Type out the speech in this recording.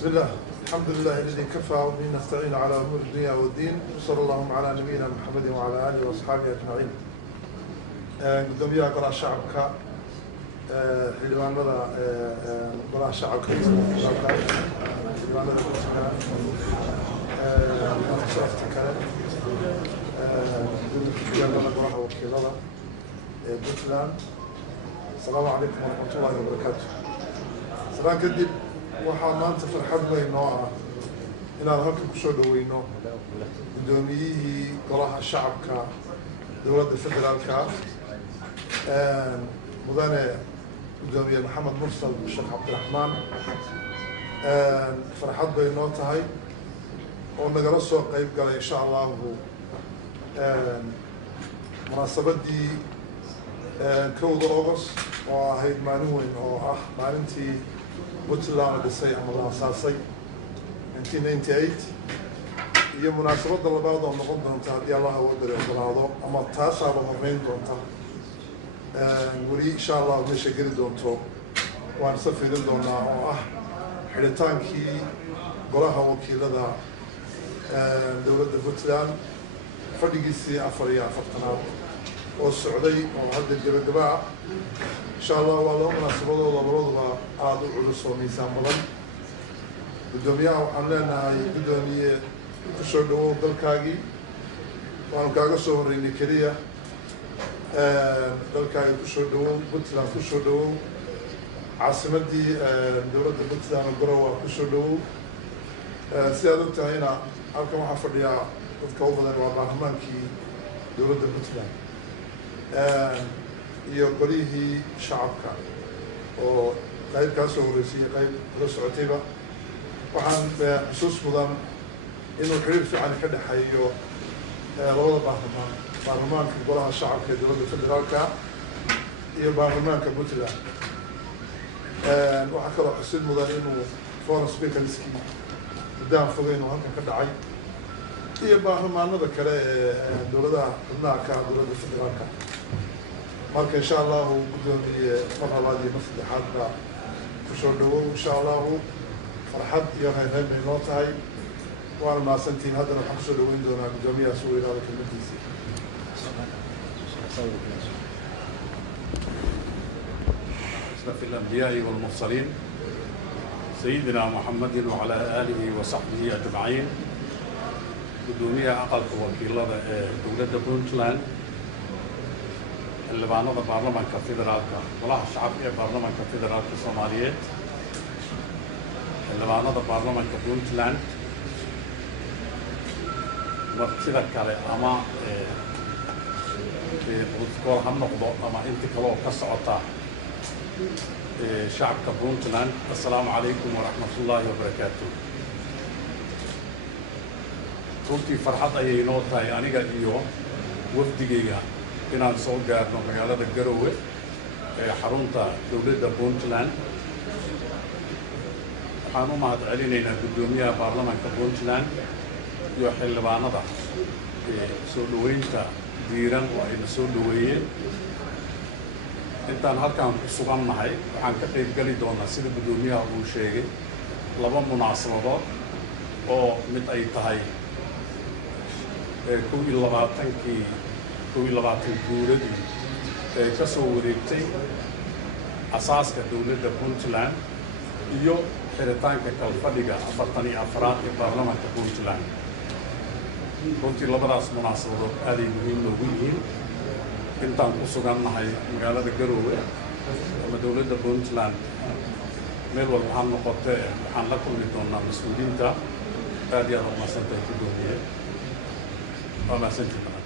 بسم الله الحمد لله الذي كفى وبه نستعين على امور الدنيا والدين وصلى الله على نبينا محمد وعلى اله واصحابه اجمعين. قدوميها قراء شعبك حلوان ماذا قراء شعبك حلوان ماذا شرفتك جامعة قراء وكيلة بوتلاند. السلام عليكم ورحمة الله وبركاته. سلام كدب waxaa maanta farxad weyn noo ah inaan halkan ku soo dhaweyno gudoomiyihii golaha shacabka dowladda federaalka mudane gudoomiye maxamed mursal sheekh cabdiraxmaan. farxad bay noo tahay oo nagala soo qayb galay insha allahu munaasabadii 1 August oo ahayd maalin weyn oo ah maalintii Puntland dhisay ama la asaasay 1998 iyo munaasabadda labaad oo noqon doonta haddii Allah wadada ogolaado ama taasaaba horreyn doonta weli insha Allah meesha geli doonto waan safirin doonaa oo ah xidhitaankii golaha wakiilada dowladda Puntland fadhigiisii 44aad oo socday oo hadda gabagaba ah. إن شاء الله والله مناسبة الله برضها عادوا علوسهم ميزان بدن قدوميها وعملنا هاي قدومية كشردو بالكاجي وأنا كاجا صوريني كريه بالكاجي كشردو بطلان كشردو عاصمة دي دولة بطلان القروة كشردو سيادة هنا أركم حفريا وتكوّبنا وبرهمان كي دولة بطلان iyo golihii shacabka oo qayb ka soo horeysay qayb la socotayba waxaan xusuus mudan inuu xiriir fiican ka dhaxeeyo labada baarlamaanka golaha shacabka ee dowladda federaalka iyo baarlamaanka Puntland. waxaa kaloo xusid mudan inuu foreign speakerskii mudaan fogeyn oo halkan ka dhacay iyo baarlamaanada kale ee dowladaha xubnaha ka dowladda federaalka. marka insha Allah gudoomiye marlabaad iyo saddexaadba ku soo dhawow insha Allah farxad iyo reer bay noo tahay waan maasantiin haddana waxaan ku soo dhaweyn doonaa gudoomiyaha soo ilaaliyo kelmadiisa. أشرف الأنبياء والمرسلين سيدنا محمد وعلى آله وصحبه أجمعين. gudoomiyaha aqalka wakiilada ee dowladda Puntland xildhibaanada baarlamaanka federaalka golaha shacabka ee baarlamaanka federaalka Soomaaliyeed xildhibaanada baarlamaanka Puntland martida kale ama qof ha noqdo ama inta kale oo ka socota shacabka Puntland. assalaamu calaykum waraxmatullaahi wabarakaatuh. runtii farxad ayay inoo tahay aniga iyo wafdigayga inaan soo gaarno magaalada Garowe ee xarunta dowladda Puntland. waxaan u mahad celinaynaa gudoomiyaha baarlamaanka Puntland iyo xildhibaanada soo dhaweynta diiran oo ay soo dhaweeyeen. intaan halkaan ku sugannahay waxaan ka qayb gali doonaa sida gudoomiyaha uu sheegay 2 munaasabadood oo mid ay tahay 22 guuradii ee ka soo wareegtay asaaska dowladda Puntland iyo xiritaanka kalfadhiga 44aad ee baarlamaanka Puntland. runtii labadaas munaasabadood aad ay muhiim noogu yihiin. intaan ku sugannahay magaalada Garowe ama dowladda Puntland meel walba ha noqotee waxaan la kulmi doonaa mas'uuliyiinta aad iyo aad u mahadsantahay gudoomiye. waa mahadsantihiin.